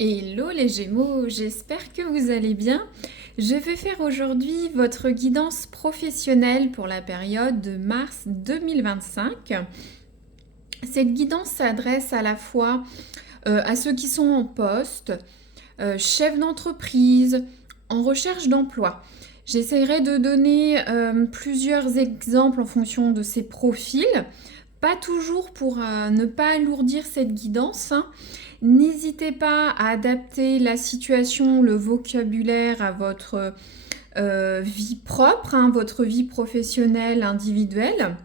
Hello les Gémeaux, j'espère que vous allez bien. Je vais faire aujourd'hui votre guidance professionnelle pour la période de mars 2025. Cette guidance s'adresse à la fois à ceux qui sont en poste, chefs d'entreprise, en recherche d'emploi. J'essaierai de donner plusieurs exemples en fonction de ces profils, pas toujours pour ne pas alourdir cette guidance, hein. N'hésitez pas à adapter la situation, le vocabulaire à votre vie propre, hein, votre vie professionnelle, individuelle.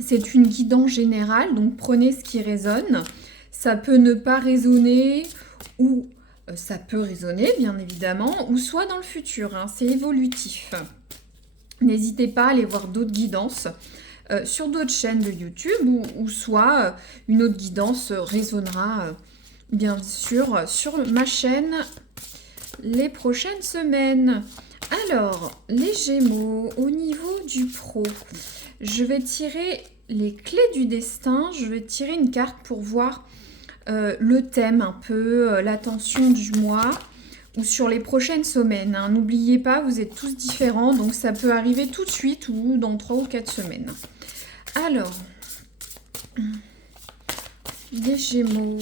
C'est une guidance générale, donc prenez ce qui résonne. Ça peut ne pas résonner ou ça peut résonner, bien évidemment, ou soit dans le futur, hein, c'est évolutif. N'hésitez pas à aller voir d'autres guidances sur d'autres chaînes de YouTube ou soit une autre guidance résonnera bien sûr sur ma chaîne les prochaines semaines. Alors, les Gémeaux, au niveau du pro, je vais tirer les clés du destin, je vais tirer une carte pour voir le thème un peu, l'attention du mois ou sur les prochaines semaines, hein. N'oubliez pas, vous êtes tous différents, donc ça peut arriver tout de suite ou dans 3 ou 4 semaines. Alors, les Gémeaux.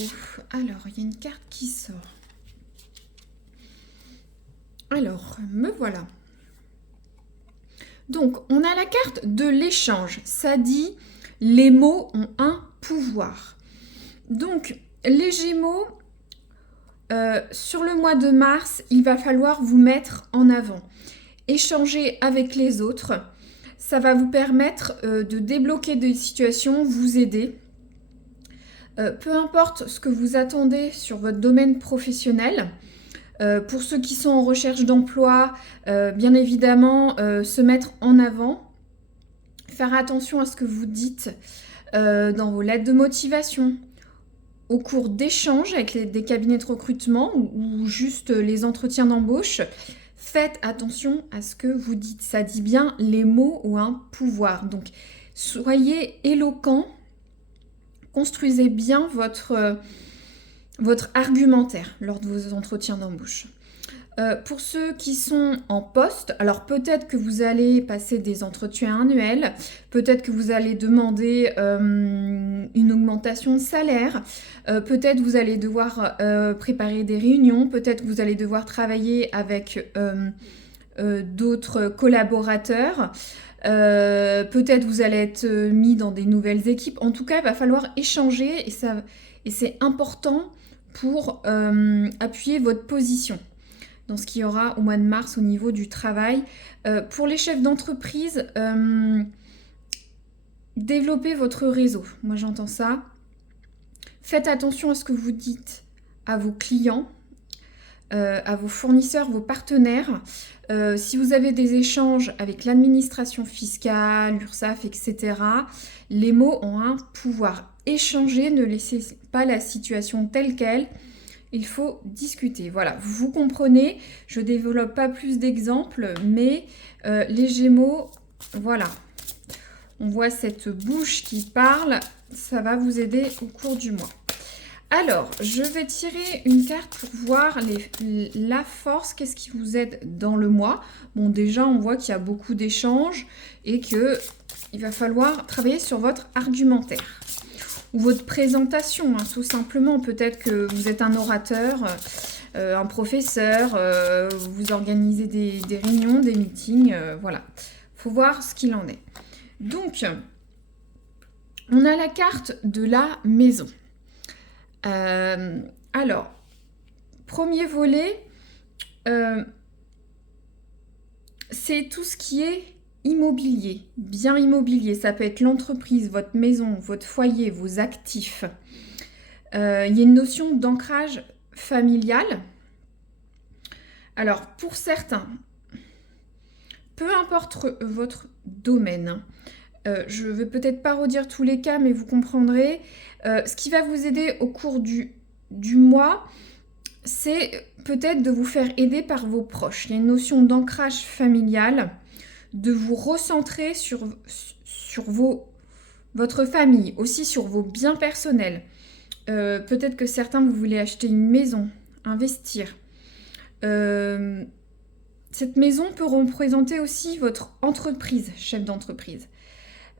Alors, il y a une carte qui sort. Alors, me voilà. Donc, on a la carte de l'échange. Ça dit, les mots ont un pouvoir. Donc, les Gémeaux, sur le mois de mars, il va falloir vous mettre en avant. Échanger avec les autres. Ça va vous permettre de débloquer des situations, vous aider. Peu importe ce que vous attendez sur votre domaine professionnel, pour ceux qui sont en recherche d'emploi, bien évidemment, se mettre en avant, faire attention à ce que vous dites dans vos lettres de motivation, au cours d'échanges avec des cabinets de recrutement ou juste les entretiens d'embauche. Faites attention à ce que vous dites. Ça dit bien, les mots ont un pouvoir. Donc, soyez éloquent. Construisez bien votre argumentaire lors de vos entretiens d'embauche. Pour ceux qui sont en poste, alors peut-être que vous allez passer des entretiens annuels, peut-être que vous allez demander une augmentation de salaire, peut-être vous allez devoir préparer des réunions, peut-être que vous allez devoir travailler avec d'autres collaborateurs. Peut-être vous allez être mis dans des nouvelles équipes. En tout cas, il va falloir échanger et c'est important pour appuyer votre position dans ce qu'il y aura au mois de mars au niveau du travail. Pour les chefs d'entreprise, développez votre réseau. Moi, j'entends ça. Faites attention à ce que vous dites à vos clients, à vos fournisseurs, vos partenaires. Si vous avez des échanges avec l'administration fiscale, l'URSSAF, etc., les mots ont un pouvoir. Échanger, ne laissez pas la situation telle qu'elle. Il faut discuter. Voilà, vous comprenez. Je ne développe pas plus d'exemples, mais les Gémeaux, voilà. On voit cette bouche qui parle. Ça va vous aider au cours du mois. Alors, je vais tirer une carte pour voir la force, qu'est-ce qui vous aide dans le mois. Bon, déjà, on voit qu'il y a beaucoup d'échanges et qu'il va falloir travailler sur votre argumentaire ou votre présentation, hein, tout simplement. Peut-être que vous êtes un orateur, un professeur, vous organisez des réunions, des meetings, voilà. Il faut voir ce qu'il en est. Donc, on a la carte de la maison. Alors, premier volet, c'est tout ce qui est immobilier, bien immobilier. Ça peut être l'entreprise, votre maison, votre foyer, vos actifs. Il y a une notion d'ancrage familial. Alors, pour certains, peu importe votre domaine, je ne vais peut-être pas redire tous les cas, mais vous comprendrez. Ce qui va vous aider au cours du mois, c'est peut-être de vous faire aider par vos proches. Il y a une notion d'ancrage familial, de vous recentrer sur votre famille, aussi sur vos biens personnels. Peut-être que certains, vous voulez acheter une maison, investir. Cette maison peut représenter aussi votre entreprise, chef d'entreprise.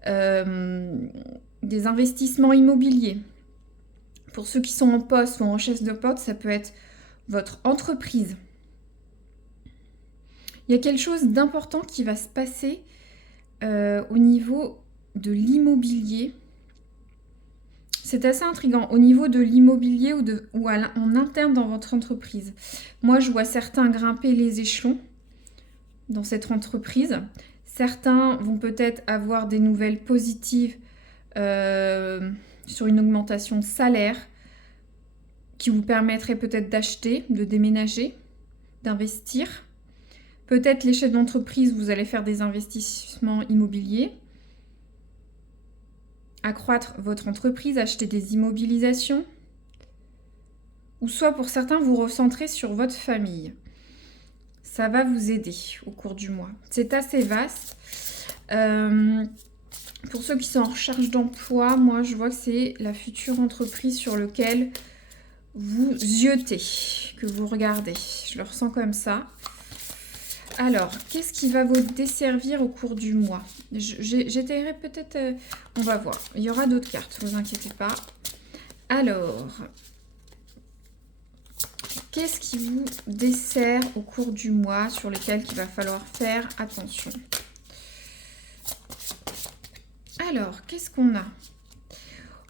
Des investissements immobiliers. Pour ceux qui sont en poste ou en recherche de poste, ça peut être votre entreprise. Il y a quelque chose d'important qui va se passer au niveau de l'immobilier. C'est assez intriguant. Au niveau de l'immobilier ou en interne dans votre entreprise. Moi, je vois certains grimper les échelons dans cette entreprise. Certains vont peut-être avoir des nouvelles positives sur une augmentation de salaire qui vous permettrait peut-être d'acheter, de déménager, d'investir. Peut-être les chefs d'entreprise, vous allez faire des investissements immobiliers, accroître votre entreprise, acheter des immobilisations. Ou soit pour certains, vous recentrer sur votre famille. Ça va vous aider au cours du mois. C'est assez vaste. Pour ceux qui sont en recherche d'emploi, moi je vois que c'est la future entreprise sur laquelle vous yotez, que vous regardez. Je le ressens comme ça. Alors, qu'est-ce qui va vous desservir au cours du mois? J'étayerai peut-être... on va voir. Il y aura d'autres cartes, ne vous inquiétez pas. Alors, qu'est-ce qui vous dessert au cours du mois sur lequel il va falloir faire attention? Alors, qu'est-ce qu'on a?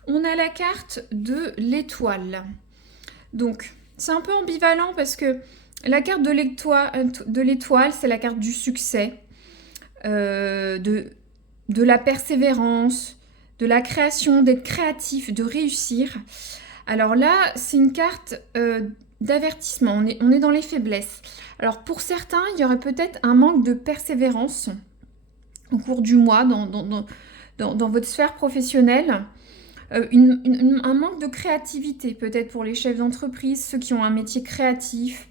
On a la carte de l'étoile. Donc, c'est un peu ambivalent parce que la carte de l'étoile, c'est la carte du succès, de la persévérance, de la création, d'être créatif, de réussir. Alors là, c'est une carte d'avertissement. On est dans les faiblesses. Alors, pour certains, il y aurait peut-être un manque de persévérance au cours du mois dans votre sphère professionnelle. Un manque de créativité peut-être pour les chefs d'entreprise, ceux qui ont un métier créatif.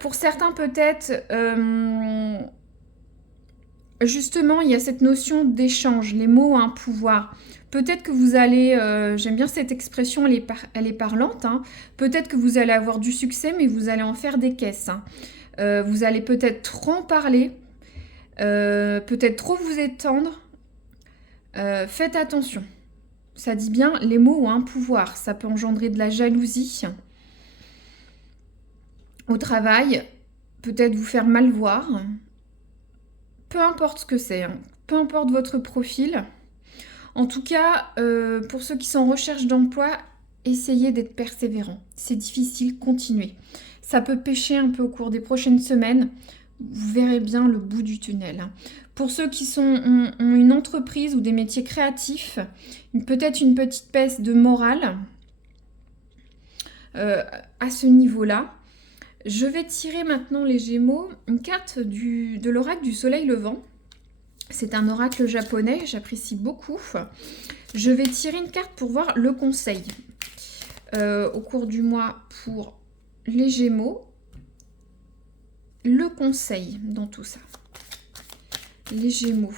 Pour certains peut-être, justement, il y a cette notion d'échange. Les mots ont un pouvoir. Peut-être que vous allez, j'aime bien cette expression, elle est parlante. Hein. Peut-être que vous allez avoir du succès, mais vous allez en faire des caisses. Hein. Vous allez peut-être trop en parler, peut-être trop vous étendre. Faites attention. Ça dit bien, les mots ont un pouvoir. Ça peut engendrer de la jalousie. Au travail, peut-être vous faire mal voir. Peu importe ce que c'est. Hein. Peu importe votre profil. En tout cas, pour ceux qui sont en recherche d'emploi, essayez d'être persévérant. C'est difficile, continuez. Ça peut pêcher un peu au cours des prochaines semaines. Vous verrez bien le bout du tunnel. Hein. Pour ceux qui ont une entreprise ou des métiers créatifs, peut-être une petite baisse de morale à ce niveau-là. Je vais tirer maintenant les Gémeaux, une carte de l'oracle du soleil levant. C'est un oracle japonais, j'apprécie beaucoup. Je vais tirer une carte pour voir le conseil au cours du mois pour les Gémeaux. Le conseil dans tout ça. Les Gémeaux.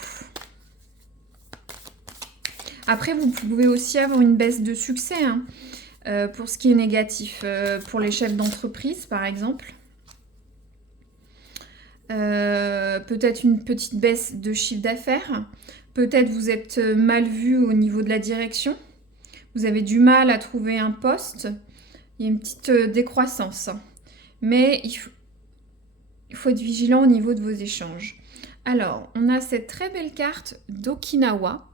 Après, vous pouvez aussi avoir une baisse de succès hein, pour ce qui est négatif. Pour les chefs d'entreprise, par exemple. Peut-être une petite baisse de chiffre d'affaires. Peut-être vous êtes mal vu au niveau de la direction. Vous avez du mal à trouver un poste. Il y a une petite décroissance. Mais il faut être vigilant au niveau de vos échanges. Alors, on a cette très belle carte d'Okinawa.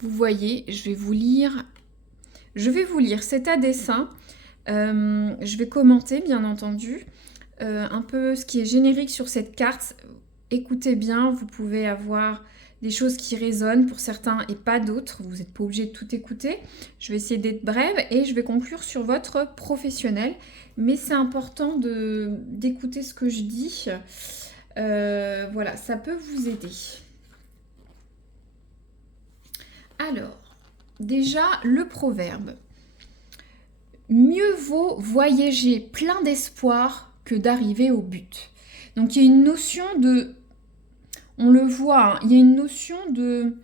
Vous voyez, je vais vous lire, c'est à dessin. Je vais commenter, bien entendu, un peu ce qui est générique sur cette carte. Écoutez bien, vous pouvez avoir des choses qui résonnent pour certains et pas d'autres. Vous n'êtes pas obligé de tout écouter. Je vais essayer d'être brève et je vais conclure sur votre professionnel. Mais c'est important d'écouter ce que je dis. Voilà, ça peut vous aider. Alors, déjà, le proverbe. Mieux vaut voyager plein d'espoir que d'arriver au but. Donc, il y a une notion de... On le voit, hein, il y a une notion de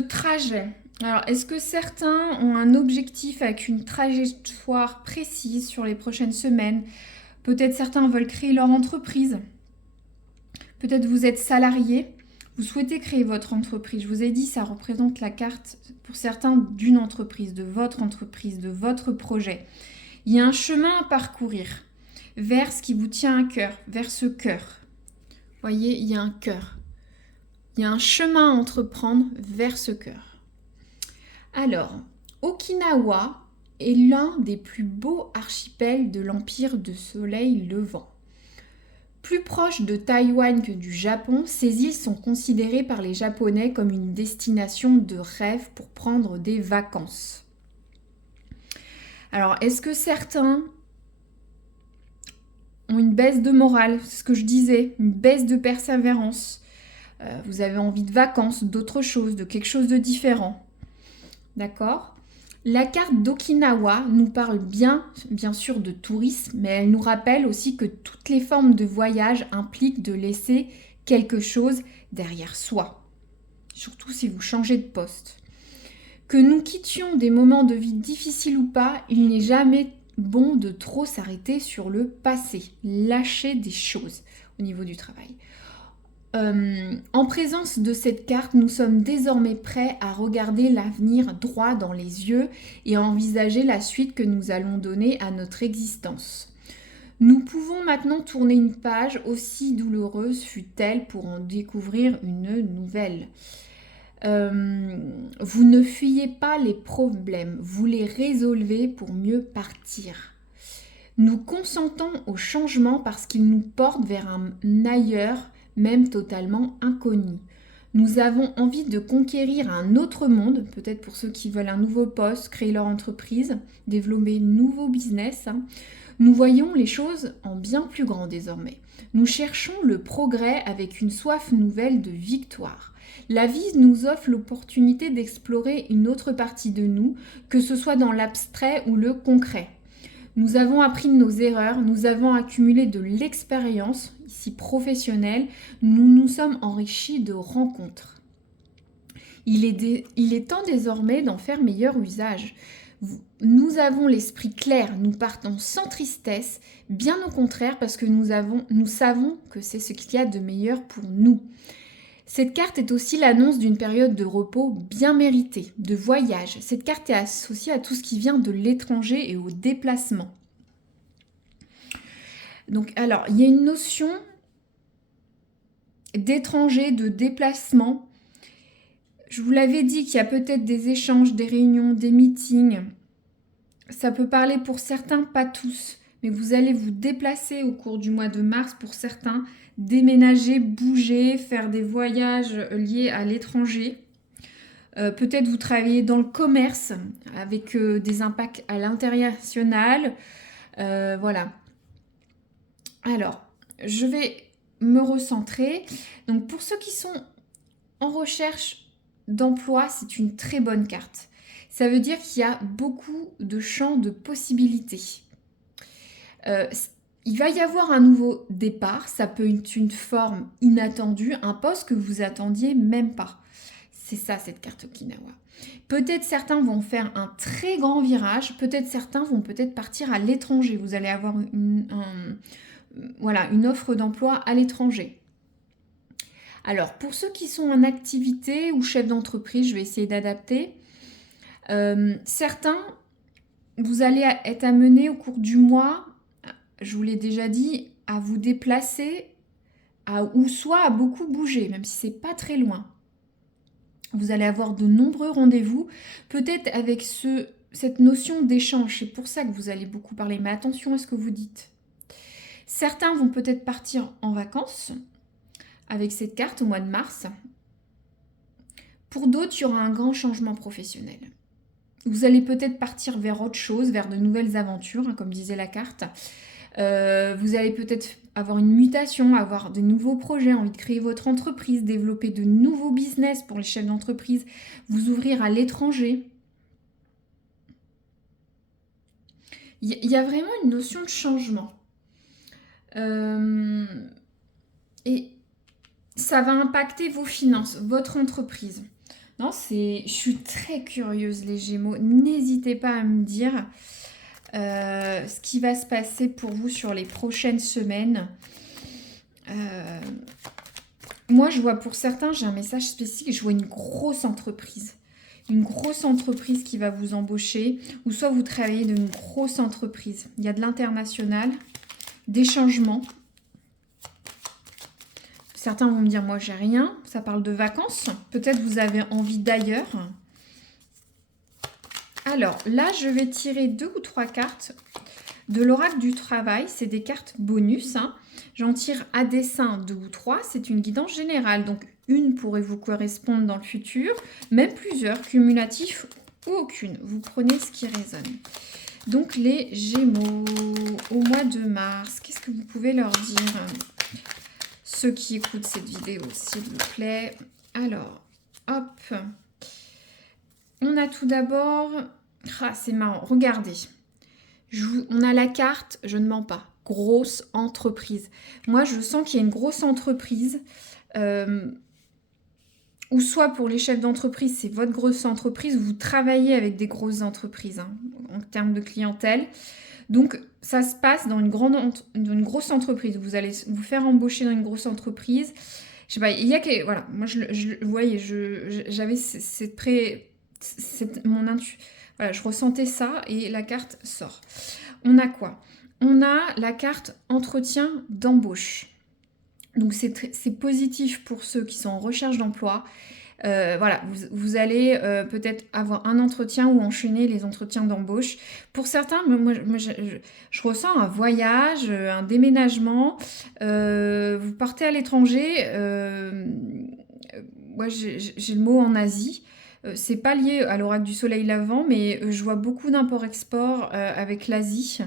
trajet. Alors, est-ce que certains ont un objectif avec une trajectoire précise sur les prochaines semaines? Peut-être certains veulent créer leur entreprise. Peut-être vous êtes salarié. Vous souhaitez créer votre entreprise. Je vous ai dit, ça représente la carte pour certains d'une entreprise, de votre projet. Il y a un chemin à parcourir vers ce qui vous tient à cœur, vers ce cœur. Vous voyez, il y a un cœur. Il y a un chemin à entreprendre vers ce cœur. Alors, Okinawa est l'un des plus beaux archipels de l'empire de soleil levant. Plus proche de Taïwan que du Japon, ces îles sont considérées par les Japonais comme une destination de rêve pour prendre des vacances. Alors, est-ce que certains ont une baisse de morale? C'est ce que je disais, une baisse de persévérance. Vous avez envie de vacances, d'autre chose, de quelque chose de différent. D'accord ? La carte d'Okinawa nous parle bien sûr de tourisme, mais elle nous rappelle aussi que toutes les formes de voyage impliquent de laisser quelque chose derrière soi. Surtout si vous changez de poste. Que nous quittions des moments de vie difficiles ou pas, il n'est jamais bon de trop s'arrêter sur le passé, lâcher des choses au niveau du travail. En présence de cette carte, nous sommes désormais prêts à regarder l'avenir droit dans les yeux et à envisager la suite que nous allons donner à notre existence. Nous pouvons maintenant tourner une page, aussi douloureuse fut-elle, pour en découvrir une nouvelle. Vous ne fuyez pas les problèmes, vous les résolvez pour mieux partir. Nous consentons au changement parce qu'il nous porte vers un ailleurs, même totalement inconnu. Nous avons envie de conquérir un autre monde, peut-être pour ceux qui veulent un nouveau poste, créer leur entreprise, développer de nouveaux business. Nous voyons les choses en bien plus grand désormais. Nous cherchons le progrès avec une soif nouvelle de victoire. La vie nous offre l'opportunité d'explorer une autre partie de nous, que ce soit dans l'abstrait ou le concret. Nous avons appris de nos erreurs, nous avons accumulé de l'expérience, ici professionnelle, nous nous sommes enrichis de rencontres. Il est temps désormais d'en faire meilleur usage. Nous avons l'esprit clair, nous partons sans tristesse, bien au contraire parce que nous savons que c'est ce qu'il y a de meilleur pour nous. Cette carte est aussi l'annonce d'une période de repos bien méritée, de voyage. Cette carte est associée à tout ce qui vient de l'étranger et au déplacement. Donc, alors, il y a une notion d'étranger, de déplacement. Je vous l'avais dit qu'il y a peut-être des échanges, des réunions, des meetings. Ça peut parler pour certains, pas tous. Mais vous allez vous déplacer au cours du mois de mars pour certains, déménager, bouger, faire des voyages liés à l'étranger. Peut-être vous travaillez dans le commerce avec des impacts à l'international. Voilà. Alors, je vais me recentrer. Donc, pour ceux qui sont en recherche d'emploi, c'est une très bonne carte. Ça veut dire qu'il y a beaucoup de champs de possibilités. Il va y avoir un nouveau départ, ça peut être une forme inattendue, un poste que vous attendiez même pas. C'est ça cette carte Okinawa. Peut-être certains vont faire un très grand virage, peut-être certains vont peut-être partir à l'étranger. Vous allez avoir une offre d'emploi à l'étranger. Alors pour ceux qui sont en activité ou chefs d'entreprise, je vais essayer d'adapter. Certains, vous allez être amenés au cours du mois, je vous l'ai déjà dit, à vous déplacer ou soit à beaucoup bouger, même si c'est pas très loin. Vous allez avoir de nombreux rendez-vous, peut-être avec cette notion d'échange. C'est pour ça que vous allez beaucoup parler, mais attention à ce que vous dites. Certains vont peut-être partir en vacances avec cette carte au mois de mars. Pour d'autres, il y aura un grand changement professionnel. Vous allez peut-être partir vers autre chose, vers de nouvelles aventures, comme disait la carte. Vous allez peut-être avoir une mutation, avoir de nouveaux projets, envie de créer votre entreprise, développer de nouveaux business pour les chefs d'entreprise, vous ouvrir à l'étranger. Il y a vraiment une notion de changement. Et ça va impacter vos finances, votre entreprise. Non, je suis très curieuse, les Gémeaux. N'hésitez pas à me dire ce qui va se passer pour vous sur les prochaines semaines. Euh, Moi, je vois pour certains, j'ai un message spécifique, je vois une grosse entreprise. Une grosse entreprise qui va vous embaucher, ou soit vous travaillez d'une grosse entreprise. Il y a de l'international, des changements. Certains vont me dire, moi, j'ai rien. Ça parle de vacances. Peut-être vous avez envie d'ailleurs. Alors, là, je vais tirer 2 ou 3 cartes de l'oracle du travail. C'est des cartes bonus, hein. J'en tire à dessein 2 ou 3. C'est une guidance générale. Donc, une pourrait vous correspondre dans le futur, même plusieurs, cumulatifs ou aucune. Vous prenez ce qui résonne. Donc, les Gémeaux, au mois de mars, qu'est-ce que vous pouvez leur dire? Ceux qui écoutent cette vidéo, s'il vous plaît. Alors, hop. On a tout d'abord... Ah, c'est marrant, regardez. On a la carte, je ne mens pas, grosse entreprise. Moi, je sens qu'il y a une grosse entreprise, ou soit pour les chefs d'entreprise, c'est votre grosse entreprise, vous travaillez avec des grosses entreprises, hein, en termes de clientèle. Donc, ça se passe dans une grosse entreprise. Vous allez vous faire embaucher dans une grosse entreprise. Je sais pas, il y a que... Voilà, moi, vous voyez, j'avais voilà, je ressentais ça et la carte sort. On a quoi? On a la carte entretien d'embauche. Donc c'est positif pour ceux qui sont en recherche d'emploi. Voilà, vous allez peut-être avoir un entretien ou enchaîner les entretiens d'embauche. Pour certains, moi, je ressens un voyage, un déménagement. Vous partez à l'étranger. Moi, j'ai le mot en Asie. C'est pas lié à l'oracle du soleil levant, mais je vois beaucoup d'import-export avec l'Asie,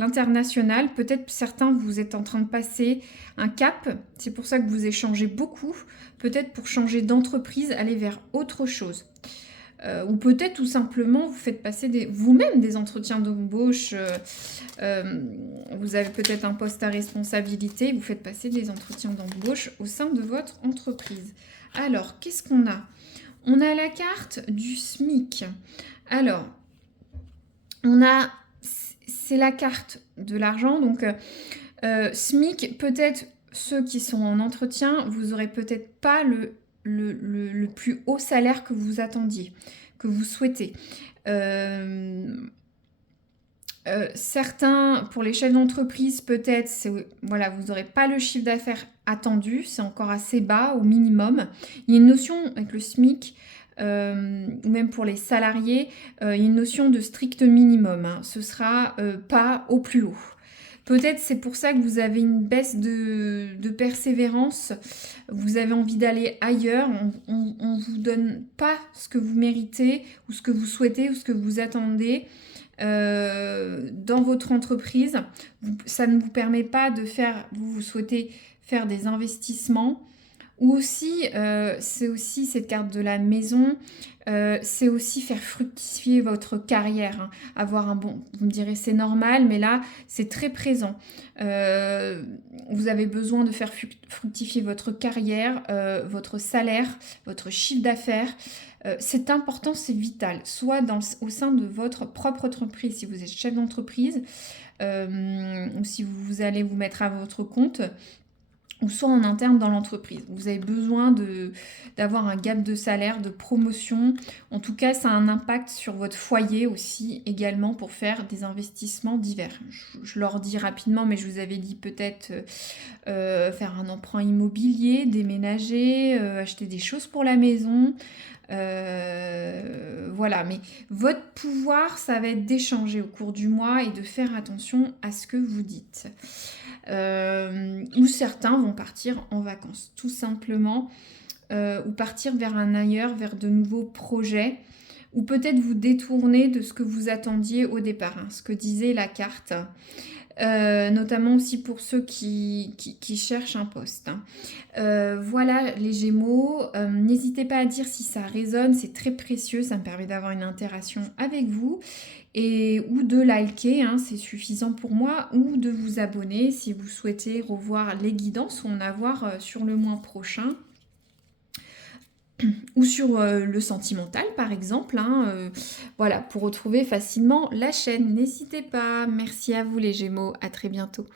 l'international. Peut-être certains, vous êtes en train de passer un cap. C'est pour ça que vous échangez beaucoup. Peut-être pour changer d'entreprise, aller vers autre chose. Ou peut-être tout simplement, vous faites passer vous-même des entretiens d'embauche. Vous avez peut-être un poste à responsabilité. Vous faites passer des entretiens d'embauche au sein de votre entreprise. Alors, qu'est-ce qu'on a? On a la carte du SMIC. Alors, c'est la carte de l'argent. Donc, SMIC, peut-être ceux qui sont en entretien, vous n'aurez peut-être pas le plus haut salaire que vous attendiez, que vous souhaitez. Certains, pour les chefs d'entreprise, peut-être, voilà, vous n'aurez pas le chiffre d'affaires attendu, c'est encore assez bas au minimum. Il y a une notion avec le SMIC, ou même pour les salariés, il y a une notion de strict minimum, hein. Ce sera pas au plus haut. Peut-être c'est pour ça que vous avez une baisse de persévérance, vous avez envie d'aller ailleurs, on ne vous donne pas ce que vous méritez, ou ce que vous souhaitez, ou ce que vous attendez. Dans votre entreprise, ça ne vous permet pas de faire, vous souhaitez faire des investissements, ou aussi, c'est aussi cette carte de la maison, c'est aussi faire fructifier votre carrière, hein. Avoir un bon, vous me direz c'est normal, mais là c'est très présent. Vous avez besoin de faire fructifier votre carrière, votre salaire, votre chiffre d'affaires. C'est important, c'est vital, soit au sein de votre propre entreprise, si vous êtes chef d'entreprise, ou si vous allez vous mettre à votre compte, ou soit en interne dans l'entreprise. Vous avez besoin d'avoir un gap de salaire, de promotion. En tout cas, ça a un impact sur votre foyer aussi, également pour faire des investissements divers. Je leur dis rapidement, mais je vous avais dit peut-être faire un emprunt immobilier, déménager, acheter des choses pour la maison. Voilà, mais votre pouvoir, ça va être d'échanger au cours du mois et de faire attention à ce que vous dites. Ou certains vont partir en vacances, tout simplement, ou partir vers un ailleurs, vers de nouveaux projets, ou peut-être vous détourner de ce que vous attendiez au départ, hein, ce que disait la carte. Notamment aussi pour ceux qui cherchent un poste, hein. Voilà les Gémeaux, n'hésitez pas à dire si ça résonne, c'est très précieux, ça me permet d'avoir une interaction avec vous, ou de liker, hein, c'est suffisant pour moi, ou de vous abonner si vous souhaitez revoir les guidances ou en avoir sur le mois prochain. ou sur le sentimental par exemple, hein, voilà, pour retrouver facilement la chaîne. N'hésitez pas. Merci à vous les Gémeaux, à très bientôt.